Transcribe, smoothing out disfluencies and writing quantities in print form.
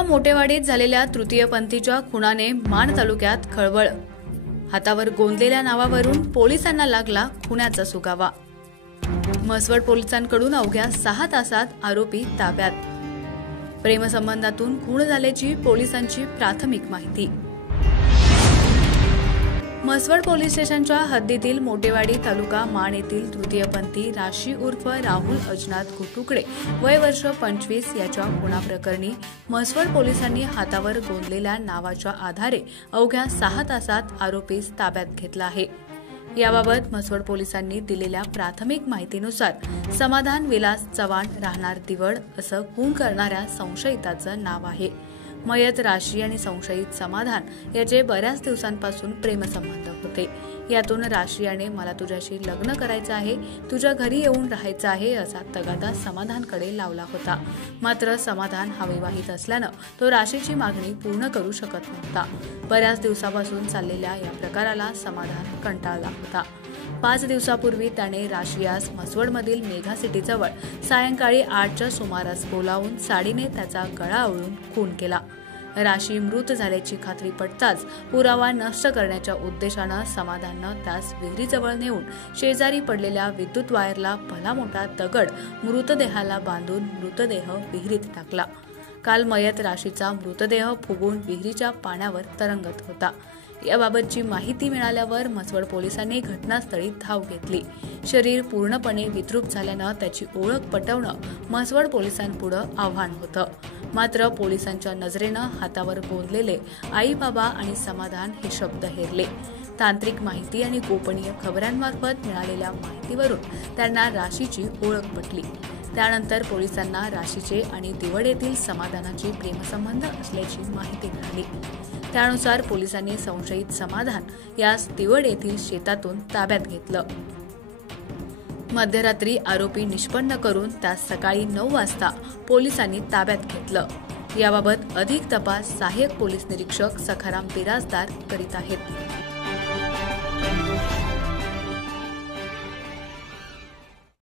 जळगाव मोटेवाडीत झालेल्या तृतीयपंथीच्या खुनाने माण तालुक्यात खळबळ। हातावर गोंदलेल्या नावावरून पोलिसांना लागला खुनाचा सुगावा। म्हसवड पोलिसांकडून अवघ्या 6 तासात आरोपी ताब्यात। प्रेमसंबंधातून खून झाल्याची पोलिसांची प्राथमिक माहिती। म्हसवड पोलीस स्टेशनच्या हद्दीतील मोटेवाडी तालुका माण येथील तृतीयपंथी राशी उर्फ राहुल अजनाथ कुटुकडे वय वर्ष 25 याच्या खुनाप्रकरणी म्हसवड पोलिसांनी हातावर गोंदलेल्या नावाच्या आधारे अवघ्या 6 तासात आरोपीस ताब्यात घेतला आहे। याबाबत म्हसवड पोलिसांनी दिलेल्या प्राथमिक माहितीनुसार समाधान विलास चव्हाण राहणार दिवड असं खून करणाऱ्या संशयिताचं नाव आहे। मयत राशी आणि संशयित समाधान याचे बऱ्याच दिवसांपासून प्रेमसंबंध होते। यातून राशी याने मला तुझ्याशी लग्न करायचं आहे, तुझ्या घरी येऊन राहायचं आहे असा तगादा समाधानकडे लावला होता। मात्र समाधान हा विवाहित असल्यानं तो राशीची मागणी पूर्ण करू शकत नव्हता। बऱ्याच दिवसापासून चाललेल्या या प्रकाराला समाधान कंटाळला होता। 5 दिवसापूर्वी त्याने राशियास म्हसवडमधील मेघा सिटीजवळ सायंकाळी 8च्या सुमारास बोलावून साडीने त्याचा गळा आवळून खून केला। राशी मृत झाल्याची खात्री पटताच पुरावा नष्ट करण्याच्या उद्देशानं समाधाननं त्यास विहिरीजवळ नेऊन शेजारी पडलेल्या विद्युत वायरला भला मोठा दगड मृतदेहाला बांधून मृतदेह विहिरीत टाकला। काल मयत राशीचा मृतदेह फुगून विहिरीच्या पाण्यावर तरंगत होता। याबाबतची माहिती मिळाल्यावर म्हसवड पोलिसांनी घटनास्थळी धाव घेतली। शरीर पूर्णपणे विद्रूप झाल्यानं त्याची ओळख पटवणं म्हसवड पोलिसांपुढे आव्हान होतं। मात्र पोलिसांच्या नजरेनं हातावर गोंदलेले आई बाबा आणि समाधान हे शब्द हेरले। तांत्रिक माहिती आणि गोपनीय खबरांमार्फत मिळालेल्या माहितीवरून त्यांना राशीची ओळख पटली। त्यानंतर पोलिसांना राशीचे आणि दिवड येथील समाधानाची प्रेमसंबंध असल्याची माहिती मिळाली। त्यानुसार पोलिसांनी संशयित समाधान यास दिवड येथील शेतातून ताब्यात घेतलं। मध्यरात्री आरोपी निष्पन्न करून त्यास सकाळी 9 वाजता पोलिसांनी ताब्यात घेतलं। याबाबत अधिक तपास सहाय्यक पोलीस निरीक्षक सखाराम बिराजदार करीत आहेत।